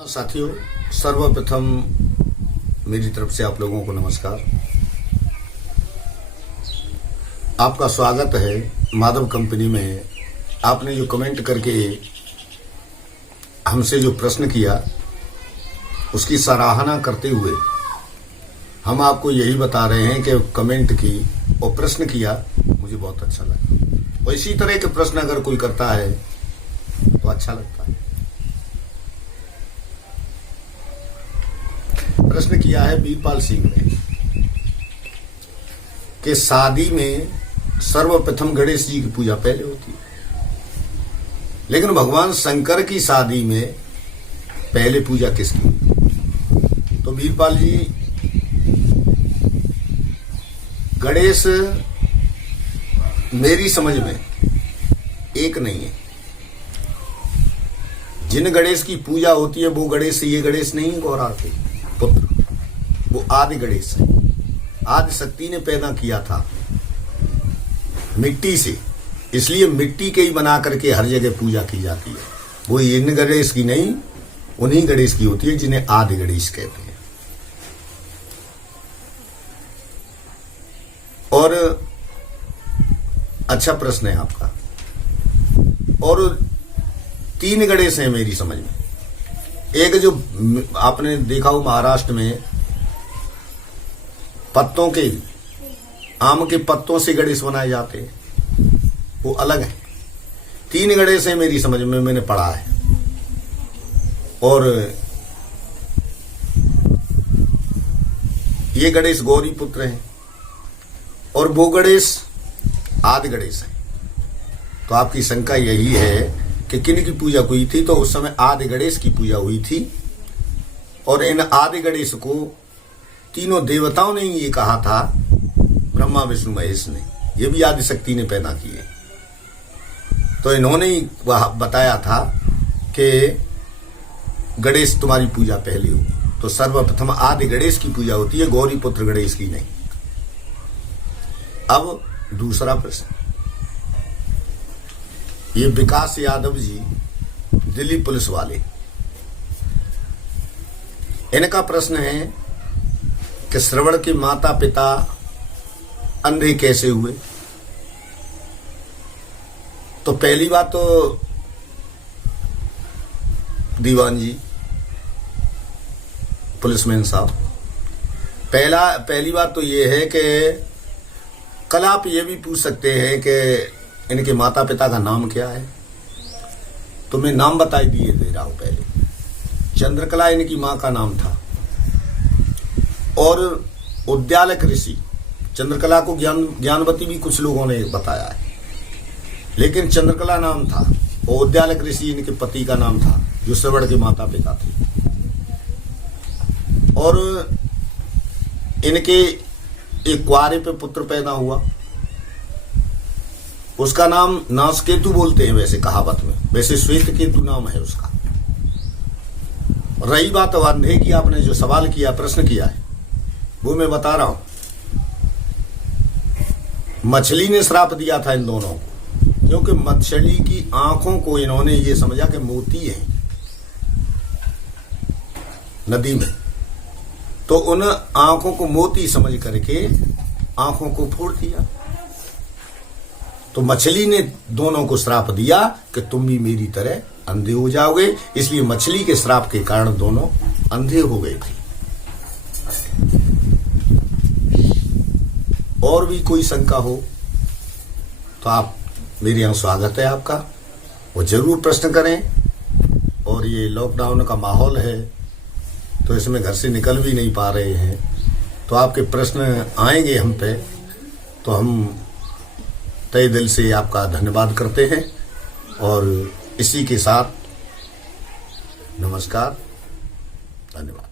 साथियों, सर्वप्रथम मेरी तरफ से आप लोगों को नमस्कार। आपका स्वागत है माधव कंपनी में। आपने जो कमेंट करके हमसे जो प्रश्न किया उसकी सराहना करते हुए हम आपको यही बता रहे हैं कि कमेंट की और प्रश्न किया, मुझे बहुत अच्छा लगा। और इसी तरह के प्रश्न अगर कोई करता है तो अच्छा लगता है। प्रश्न किया है वीरपाल सिंह ने कि शादी में सर्वप्रथम गणेश जी की पूजा पहले होती है, लेकिन भगवान शंकर की शादी में पहले पूजा किसकी हुई? तो वीरपाल जी, गणेश मेरी समझ में एक नहीं है। जिन गणेश की पूजा होती है वो गणेश, ये गणेश नहीं है गौरा के पुत्र, वो आदि गणेश है। आदि शक्ति ने पैदा किया था मिट्टी से, इसलिए मिट्टी के ही बना करके हर जगह पूजा की जाती है। वो इन गणेश की नहीं, उन्हीं गणेश की होती है जिन्हें आदि गणेश कहते हैं। और अच्छा प्रश्न है आपका। और 3 गणेश हैं मेरी समझ में। एक जो आपने देखा हो महाराष्ट्र में पत्तों के, आम के पत्तों से गणेश बनाए जाते हैं, वो अलग है। 3 गणेश हैं मेरी समझ में, मैंने पढ़ा है। और ये गणेश गौरी पुत्र हैं और वो गणेश आदि गणेश है। तो आपकी शंका यही है कि किन की पूजा हुई थी? तो उस समय आदि गणेश की पूजा हुई थी। और इन आदि गणेश को तीनों देवताओं ने ये कहा था, ब्रह्मा विष्णु महेश ने, ये भी आदि शक्ति ने पैदा किए। तो इन्होंने ही बताया था कि गणेश तुम्हारी पूजा पहले होगी। तो सर्वप्रथम आदि गणेश की पूजा होती है, गौरी पुत्र गणेश की नहीं। अब दूसरा प्रश्न, ये विकास यादव जी, दिल्ली पुलिस वाले, इनका प्रश्न है कि श्रवण के माता पिता अंधे कैसे हुए? तो पहली बात तो दीवान जी, पुलिसमैन साहब, पहली बात तो ये है कि कल आप ये भी पूछ सकते हैं कि इनके माता पिता का नाम क्या है। तो मैं नाम बताई दिए दे रहा हूं। पहले चंद्रकला इनकी मां का नाम था। और उद्यालक ऋषि, चंद्रकला को ज्ञानवती भी कुछ लोगों ने बताया है, लेकिन चंद्रकला नाम था। और उद्यालक ऋषि इनके पति का नाम था, जो श्रवण के माता पिता थे। और इनके एक कुआरे पे पुत्र पैदा हुआ, उसका नाम नासकेतु बोलते हैं वैसे कहावत में, वैसे श्वेत केतु नाम है उसका। रही बात अंधे की, आपने जो सवाल किया, प्रश्न किया है, वो मैं बता रहा हूं। मछली ने श्राप दिया था इन दोनों को, क्योंकि मछली की आंखों को इन्होंने ये समझा कि मोती है नदी में। तो उन आंखों को मोती समझ करके आंखों को फोड़ दिया। तो मछली ने दोनों को श्राप दिया कि तुम भी मेरी तरह अंधे हो जाओगे। इसलिए मछली के श्राप के कारण दोनों अंधे हो गए थे। और भी कोई शंका हो तो आप, मेरे यहां स्वागत है आपका, वो जरूर प्रश्न करें। और ये लॉकडाउन का माहौल है, तो इसमें घर से निकल भी नहीं पा रहे हैं, तो आपके प्रश्न आएंगे हम पे, तो हम तहे दिल से आपका धन्यवाद करते हैं। और इसी के साथ नमस्कार, धन्यवाद।